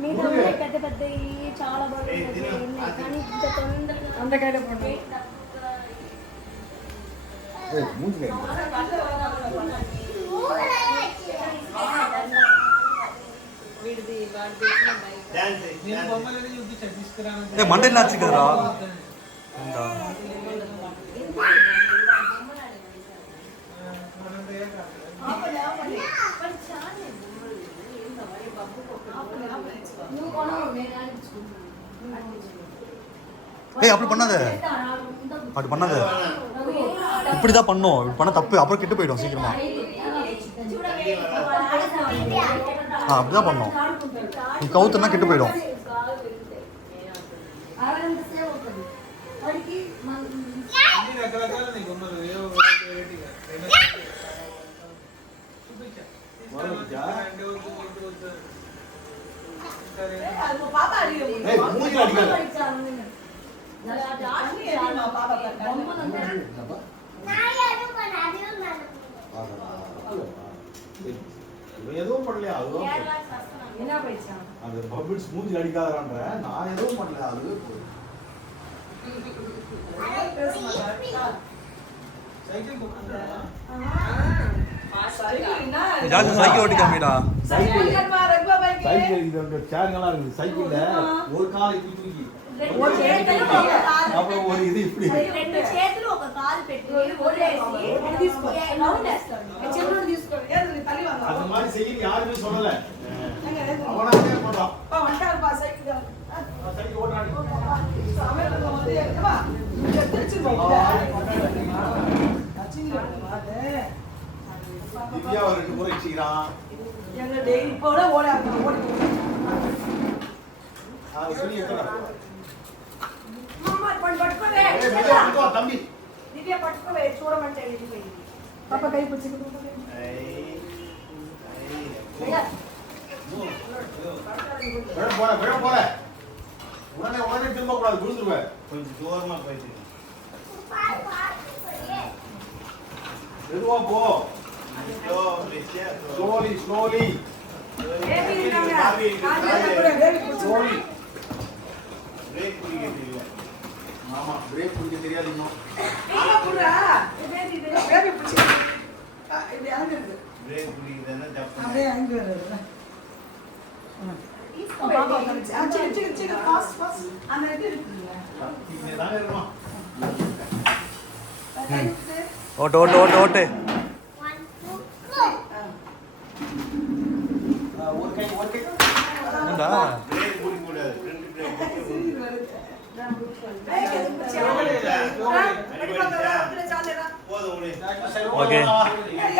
మిగతా పెద్ద పెద్ద చాలా బాగుంటాయి కానీ ఇంత తొందరగా అంతకాయ పండు మంట నచ్చు కదరా ஏய் அப்படி பண்ணாத அப்படி பண்ணாத இப்படிதான் பண்ணோம் இப்படி பண்ண தப்பு அப்புறம் கெட்டு போயிடும் சீக்கிரமா அப்படிதான் பண்ணோம் நீ கவுத்துனா கெட்டு போயிடும் எதுவும் பண்ணலையா அது பபிள்ஸ் மூஞ்சி அடிக்காதறான்ற நான் எதுவும் பண்ணல அதுவே சைக்கிள் ஓட்டிக்காமடா சைக்கிள் சேருங்கெல்லாம் இருக்குது சைக்கிள்ல ஒரு காலை தூக்கி அப்புறம் ஒரு இது இப்படி రెండు చేతులు ఒక కాలు పెట్టి ఓడేసి తీసుకో రౌండ్ వేస్తాడు చెరువును తీసుకో ఏది తల్లి వంద அந்த மாதிரி செய்ய யாருமே சொல்லல அவனாவே பண்றான் பா வண்டார் பா சைக்கிள் சைக்கிள் ஓட்டாடி சமையல்ல வந்து ஏமா இங்க திருச்சி போயிடா அச்சிங்க வாடே திவ்யா ஒரு 2 முறை வச்சிரான் எங்க டேய் இப்போட ஓடி சொல்லி எத்தனை மாமா பட்டுக்கோவே தம்பி திவ்யா பட்டுக்கோவே చూడమంటే వెళ్ళిపోయి பாப்பா கை பிடிச்சிட்டு போற உடனே திரும்ப கூடாது விழுந்துருவேன் கொஞ்சம் தூரமா போயிட்டு மெதுவா போ ஸ்லோலி பிரேக் பிடிக்க தெரியல ஆமா பிரேக் பிடிக்க தெரியாது இன்னும் ஆமா புறா பேபி பிடிச்சி இது அங்க பிரேக் பிடிக்கிறதுனா ஜப்பா அப்படியே அங்க வருது பாப்பா சின்ன ஃபாஸ்ட் அந்த இது இருக்குல்ல இங்க தான் இருக்கணும் ஓட்டு ஓட்டு ஓட்டு ஓட்டு ஒரு கை என்னடா பிரேக் பிடிக்க கூடாது ரெண்டு பிரேக் ஓகே